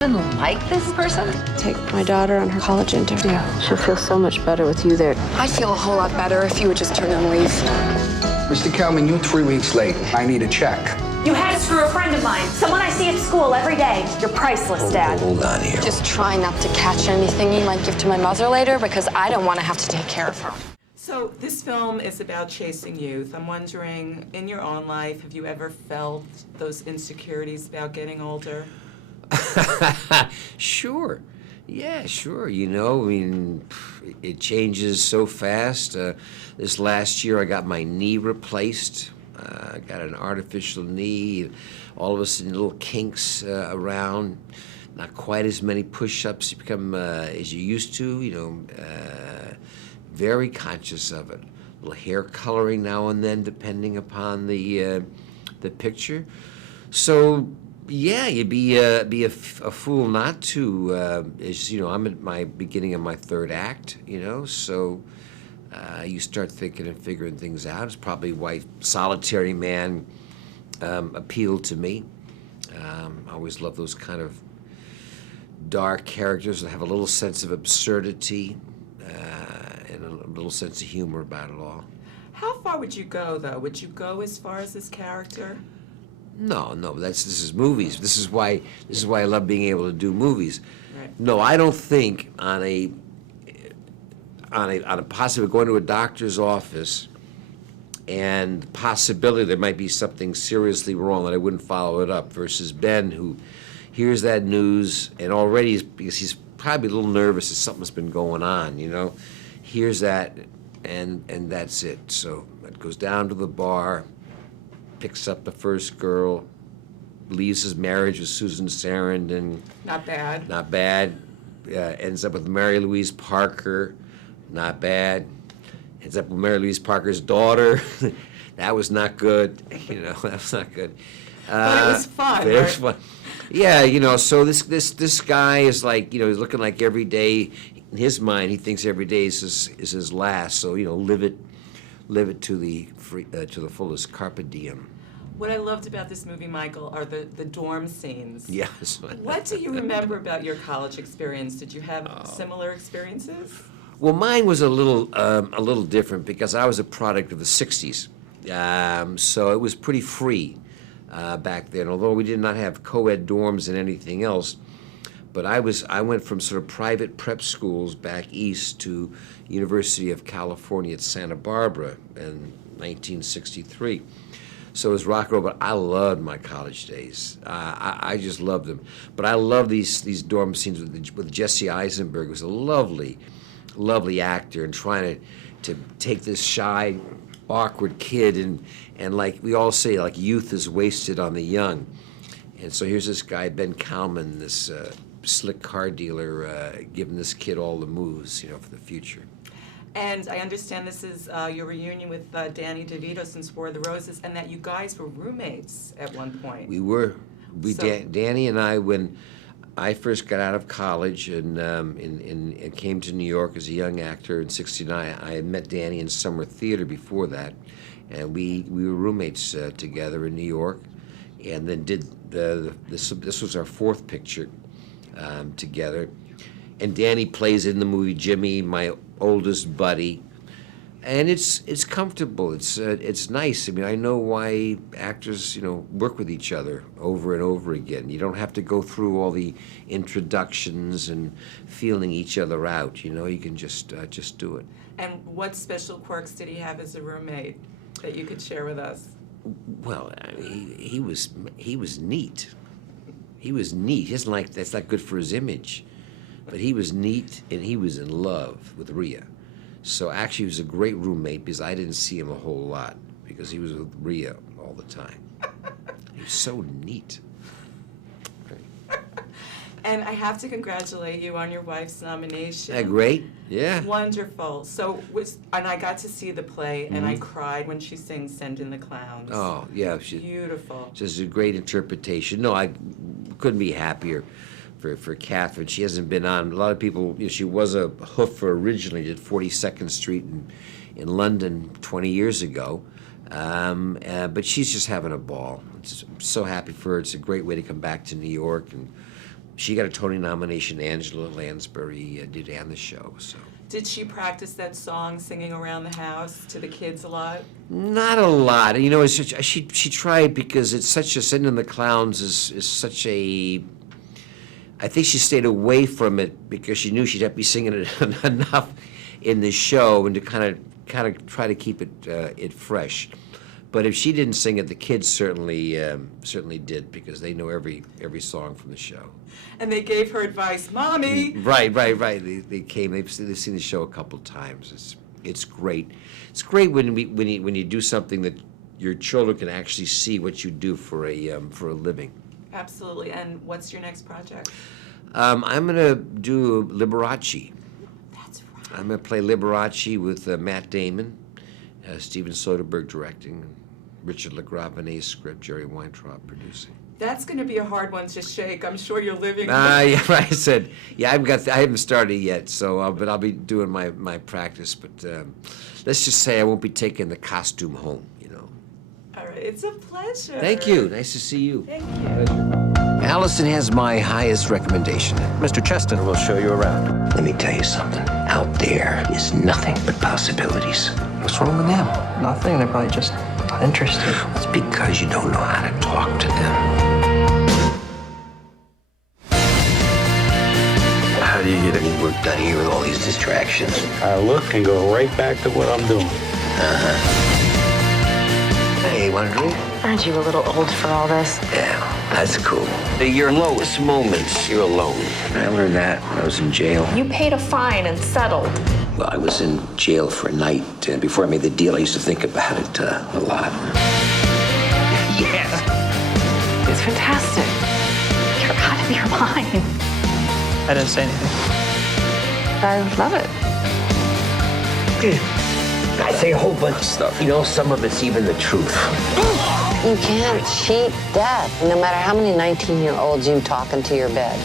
Didn't like this person? Take my daughter on her college interview. She'll feel so much better with you there. I'd feel a whole lot better if you would just turn and leave. Mr. Kelman, you're 3 weeks late. I need a check. You had to screw a friend of mine, someone I see at school every day. You're priceless, Dad. Hold on here. Just try not to catch anything you might give to my mother later, because I don't want to have to take care of her. So this film is about chasing youth. I'm wondering, in your own life, have you ever felt those insecurities about getting older? Sure. Yeah, sure. You know, I mean, it changes so fast. This last year, I got my knee replaced. I got an artificial knee. All of a sudden, little kinks around. Not quite as many push-ups you become as you used to. You know, very conscious of it. A little hair coloring now and then, depending upon the picture. So. Yeah, you'd be a fool not to. As you know, I'm at my beginning of my third act. You know, so you start thinking and figuring things out. It's probably why Solitary Man appealed to me. I always love those kind of dark characters that have a little sense of absurdity and a little sense of humor about it all. How far would you go, though? Would you go as far as this character? No, this is movies. This is why I love being able to do movies. Right. No, I don't think on a possibility going to a doctor's office and the possibility there might be something seriously wrong that I wouldn't follow it up versus Ben, who hears that news and already because he's probably a little nervous that something's been going on, you know, hears that and that's it. So it goes down to the bar, picks up the first girl, leaves his marriage with Susan Sarandon. Not bad. Not bad. Ends up with Mary Louise Parker. Not bad. Ends up with Mary Louise Parker's daughter. That was not good. You know, that was not good. But it was fun. It was fun. Yeah, you know, so this guy is like, you know, he's looking like every day, in his mind, he thinks every day is his last. So, you know, live it to the fullest, carpe diem. What I loved about this movie, Michael, are the dorm scenes. Yes. What do you remember about your college experience? Did you have similar experiences? Well, mine was a little different because I was a product of the '60s, so it was pretty free back then. Although we did not have co-ed dorms and anything else, but I went from sort of private prep schools back east to University of California at Santa Barbara in 1963. So it was rock and roll, but I loved my college days. I just loved them. But I love these dorm scenes with Jesse Eisenberg, who was a lovely actor, and trying to take this shy, awkward kid and like we all say, like youth is wasted on the young. And so here's this guy, Ben Kalman, this slick car dealer, giving this kid all the moves, you know, for the future. And I understand this is your reunion with Danny Devito since War of the Roses, and that you guys were roommates at one point. We were. Danny and I, when I first got out of college and came to New York as a young actor in '69, I had met Danny in summer theater before that, and we were roommates together in New York, and then did this was our fourth picture together. And Danny plays in the movie Jimmy, my oldest buddy, and it's comfortable. It's nice. I mean, I know why actors, you know, work with each other over and over again. You don't have to go through all the introductions and feeling each other out. You know, you can just do it. And what special quirks did he have as a roommate that you could share with us? Well, he was neat. He was neat. He doesn't like that's not good for his image. But he was neat, and he was in love with Rhea. So actually, he was a great roommate because I didn't see him a whole lot because he was with Rhea all the time. He was so neat. And I have to congratulate you on your wife's nomination. Great, yeah. Wonderful. So, and I got to see the play, and I cried when she sings "Send in the Clowns." Oh, yeah. Beautiful. Just a great interpretation. No, I couldn't be happier for Catherine. She hasn't been on. A lot of people, you know, she was a hoofer originally, did 42nd Street in London 20 years ago. But she's just having a ball. I'm so happy for her. It's a great way to come back to New York, and She got a Tony nomination. Angela Lansbury did and the show. So Did she practice that song singing around the house to the kids a lot? not a lot. You know, she tried because it's such a Sitting in the Clowns is such a. I think she stayed away from it because she knew she'd have to be singing it enough in the show and to kind of try to keep it fresh. But if she didn't sing it, the kids certainly did because they know every song from the show. And they gave her advice, Mommy! Right. They came. They've seen the show a couple times. It's great. It's great when you do something that your children can actually see what you do for a living. Absolutely. And what's your next project? I'm gonna do Liberace. That's right. I'm gonna play Liberace with Matt Damon, Steven Soderbergh directing, Richard LaGravenese script, Jerry Weintraub producing. That's going to be a hard one to shake. I'm sure you're living. Yeah, right. I said, yeah, I haven't started yet, so but I'll be doing my practice. But let's just say I won't be taking the costume home. All right, it's a pleasure. Thank you. Nice to see you. Thank you. Allison has my highest recommendation. Mr. Cheston will show you around. Let me tell you something. Out there is nothing but possibilities. What's wrong with them? Nothing, they're probably just not interested. It's because you don't know how to talk to them. How do you get any work done here with all these distractions? I look and go right back to what I'm doing. Hey, want a drink? Aren't you a little old for all this? Yeah, that's cool. Your lowest moments, you're alone. I learned that when I was in jail. You paid a fine and settled. Well, I was in jail for a night. Before I made the deal, I used to think about it a lot. Yes! It's fantastic. You're out of your mind. I didn't say anything. I love it. I say a whole bunch of stuff. Some of it's even the truth. You can't cheat death, no matter how many 19-year-olds you talk into your bed.